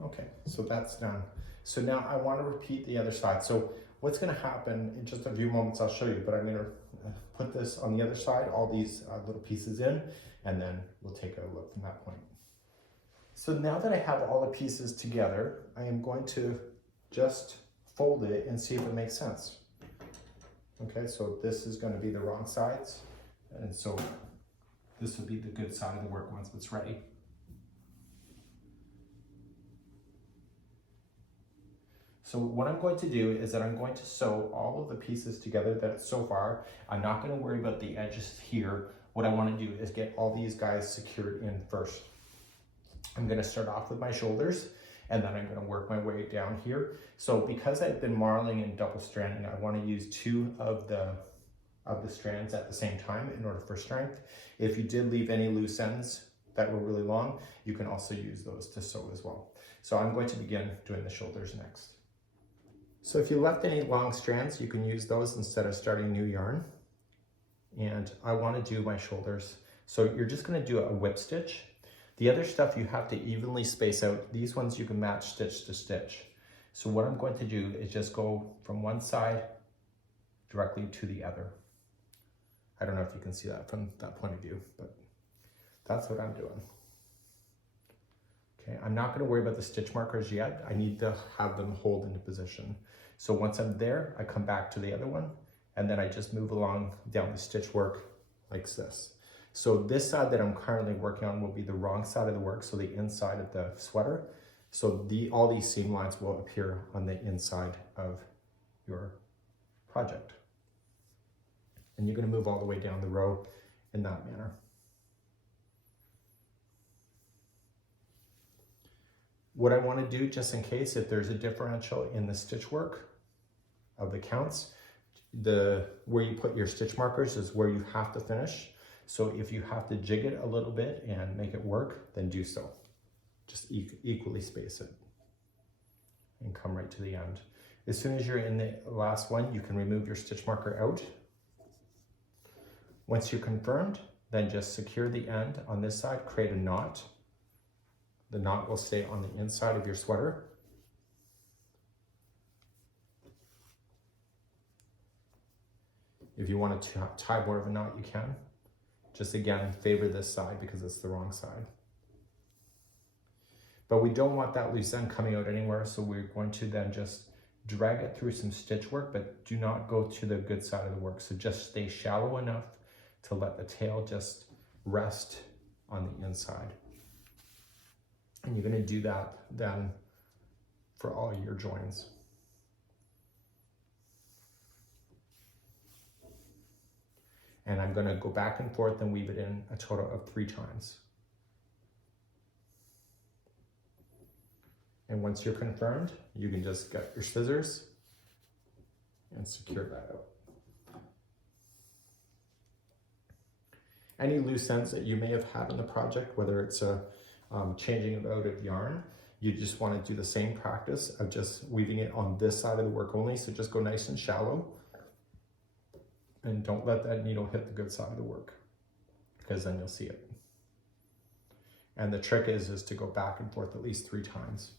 Okay, so that's done. So now I want to repeat the other side. So what's going to happen in just a few moments, I'll show you, but I'm going to put this on the other side, all these little pieces in, and then we'll take a look from that point. So now that I have all the pieces together, I am going to just fold it and see if it makes sense. Okay, so this is going to be the wrong sides, and so this will be the good side of the work once it's ready. So what I'm going to do is that I'm going to sew all of the pieces together that so far. I'm not going to worry about the edges here. What I want to do is get all these guys secured in first. I'm going to start off with my shoulders, and then I'm going to work my way down here. So because I've been marling and double stranding, I want to use 2 of the strands at the same time in order for strength. If you did leave any loose ends that were really long, you can also use those to sew as well. So I'm going to begin doing the shoulders next. So if you left any long strands, you can use those instead of starting new yarn. And I want to do my shoulders. So you're just going to do a whip stitch. The other stuff you have to evenly space out. These ones you can match stitch to stitch. So what I'm going to do is just go from one side directly to the other. I don't know if you can see that from that point of view, but that's what I'm doing. Okay, I'm not going to worry about the stitch markers yet. I need to have them hold into position. So once I'm there, I come back to the other one, and then I just move along down the stitch work like this. So this side that I'm currently working on will be the wrong side of the work, so the inside of the sweater. So all these seam lines will appear on the inside of your project. And you're going to move all the way down the row in that manner. What I want to do, just in case, if there's a differential in the stitch work of the counts, where you put your stitch markers is where you have to finish. So if you have to jig it a little bit and make it work, then do so. Just equally space it and come right to the end. As soon as you're in the last one, you can remove your stitch marker out. Once you're confirmed, then just secure the end on this side, create a knot. The knot will stay on the inside of your sweater. If you want to tie more of a knot, you can. Just again, favor this side because it's the wrong side. But we don't want that loose end coming out anywhere, so we're going to then just drag it through some stitch work, but do not go to the good side of the work. So just stay shallow enough to let the tail just rest on the inside. And you're going to do that then for all your joins. And I'm going to go back and forth and weave it in a total of 3 times. And once you're confirmed, you can just get your scissors and secure that out. Any loose ends that you may have had in the project, whether it's a changing it out of yarn, you just want to do the same practice of just weaving it on this side of the work only. So just go nice and shallow and don't let that needle hit the good side of the work, because then you'll see it. And the trick is to go back and forth at least 3 times.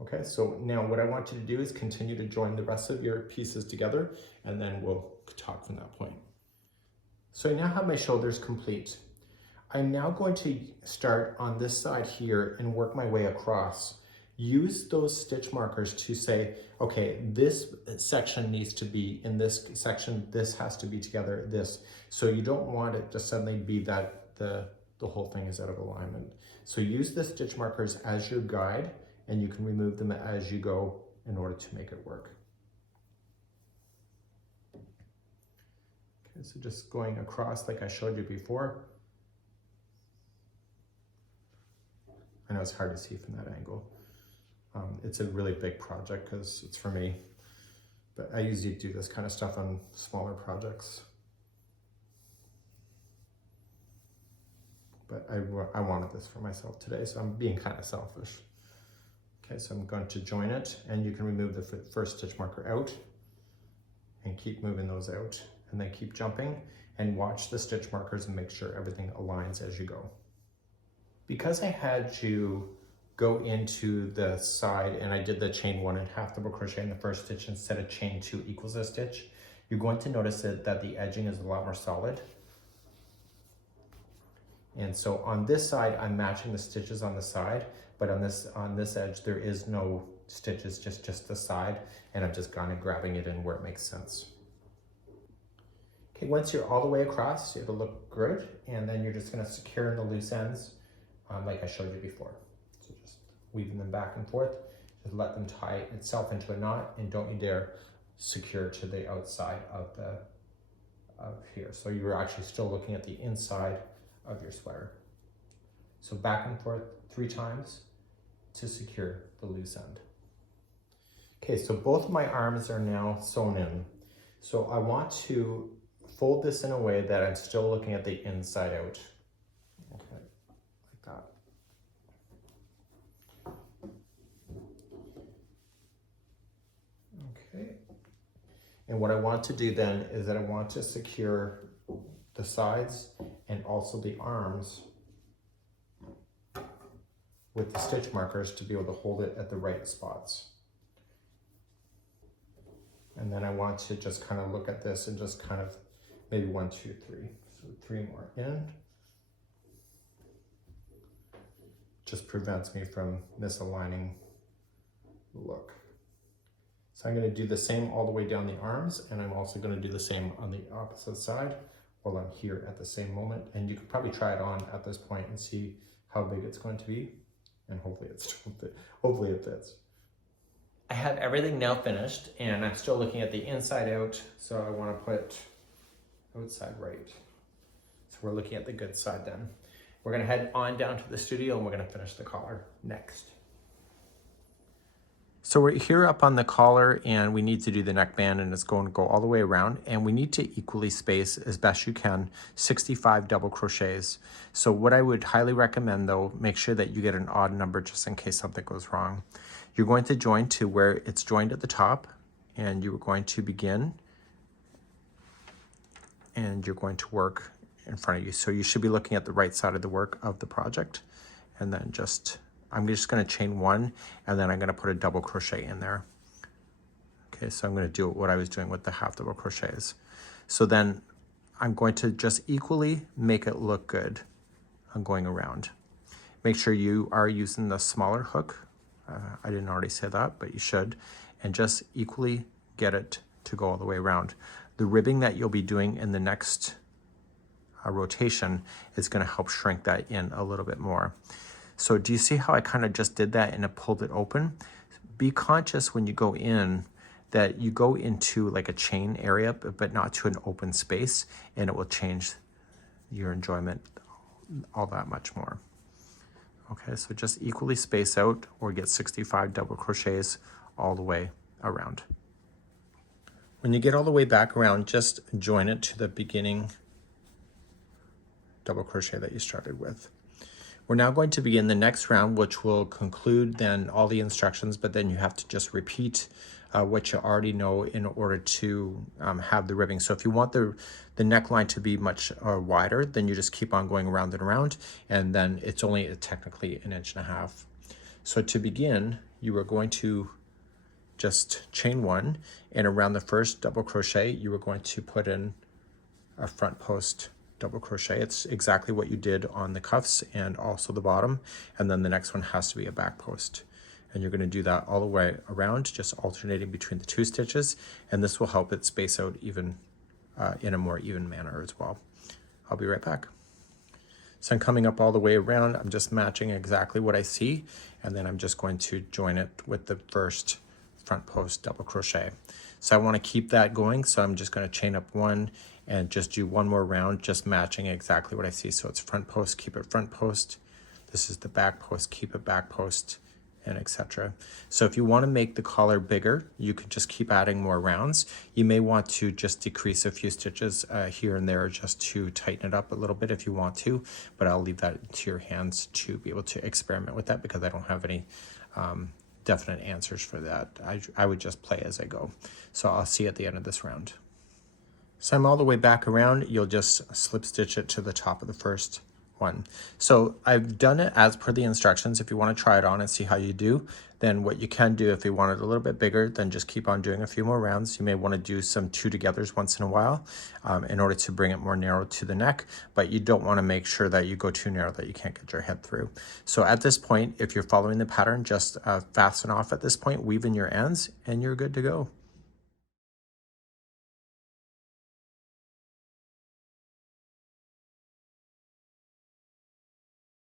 Okay, so now what I want you to do is continue to join the rest of your pieces together, and then we'll talk from that point. So I now have my shoulders complete. I'm now going to start on this side here and work my way across. Use those stitch markers to say, okay, this section needs to be in this section, this has to be together, this. So you don't want it to suddenly be that the whole thing is out of alignment. So use the stitch markers as your guide, and you can remove them as you go in order to make it work. Okay, so just going across like I showed you before. I know it's hard to see from that angle. It's a really big project because it's for me, but I usually do this kind of stuff on smaller projects. But I wanted this for myself today, so I'm being kind of selfish. Okay, so I'm going to join it, and you can remove the first stitch marker out and keep moving those out, and then keep jumping and watch the stitch markers and make sure everything aligns as you go. Because I had you go into the side and I did the chain 1 and half double crochet in the first stitch instead of chain 2 equals a stitch, you're going to notice that the edging is a lot more solid. And so on this side, I'm matching the stitches on the side, but on this edge, there is no stitches, just the side, and I'm just kind of grabbing it in where it makes sense. Okay, once you're all the way across, it'll look good, and then you're just gonna secure in the loose ends, like I showed you before. So just weaving them back and forth, just let them tie itself into a knot, and don't you dare secure to the outside of here. So you're actually still looking at the inside of your sweater. So back and forth 3 times to secure the loose end. Okay, so both of my arms are now sewn in. So I want to fold this in a way that I'm still looking at the inside out. Okay, like that. Okay. And what I want to do then is that I want to secure the sides and also the arms with the stitch markers to be able to hold it at the right spots. And then I want to just kind of look at this and just kind of maybe 1, 2, 3. So 3 more in. Just prevents me from misaligning the look. So I'm going to do the same all the way down the arms, and I'm also going to do the same on the opposite side while I'm here at the same moment. And you can probably try it on at this point and see how big it's going to be, and hopefully it fits. I have everything now finished, and I'm still looking at the inside out, so I want to put outside right. So we're looking at the good side then. We're going to head on down to the studio, and we're going to finish the collar next. So we're here up on the collar, and we need to do the neckband, and it's going to go all the way around, and we need to equally space as best you can 65 double crochets. So what I would highly recommend though, make sure that you get an odd number just in case something goes wrong. You're going to join to where it's joined at the top, and you're going to begin, and you're going to work in front of you. So you should be looking at the right side of the work of the project, and then I'm just going to chain 1, and then I'm going to put a double crochet in there. Okay, so I'm going to do what I was doing with the half double crochets. So then I'm going to just equally make it look good. I'm going around. Make sure you are using the smaller hook. I didn't already say that, but you should. And just equally get it to go all the way around. The ribbing that you'll be doing in the next rotation is going to help shrink that in a little bit more. So do you see how I kind of just did that and I pulled it open? Be conscious when you go in that you go into like a chain area, but not to an open space, and it will change your enjoyment all that much more. Okay, so just equally space out or get 65 double crochets all the way around. When you get all the way back around, just join it to the beginning double crochet that you started with. We're now going to begin the next round, which will conclude then all the instructions, but then you have to just repeat what you already know in order to have the ribbing. So if you want the neckline to be much wider, then you just keep on going around and around, and then it's only technically 1.5 inches. So to begin, you are going to just chain 1, and around the first double crochet, you are going to put in a front post double crochet. It's exactly what you did on the cuffs and also the bottom, and then the next one has to be a back post. And you're going to do that all the way around, just alternating between the 2 stitches, and this will help it space out even in a more even manner as well. I'll be right back. So I'm coming up all the way around. I'm just matching exactly what I see, and then I'm just going to join it with the first front post double crochet. So I want to keep that going, so I'm just going to chain up 1 and just do 1 more round, just matching exactly what I see. So it's front post, keep it front post. This is the back post, keep it back post, and etc. So if you want to make the collar bigger, you can just keep adding more rounds. You may want to just decrease a few stitches here and there just to tighten it up a little bit if you want to, but I'll leave that to your hands to be able to experiment with that because I don't have any definite answers for that. I would just play as I go. So I'll see you at the end of this round. So I'm all the way back around. You'll just slip stitch it to the top of the first one. So I've done it as per the instructions. If you want to try it on and see how you do, then what you can do if you want it a little bit bigger, then just keep on doing a few more rounds. You may want to do some 2 togethers once in a while in order to bring it more narrow to the neck, but you don't want to make sure that you go too narrow that you can't get your head through. So at this point, if you're following the pattern, just fasten off at this point, weave in your ends, and you're good to go.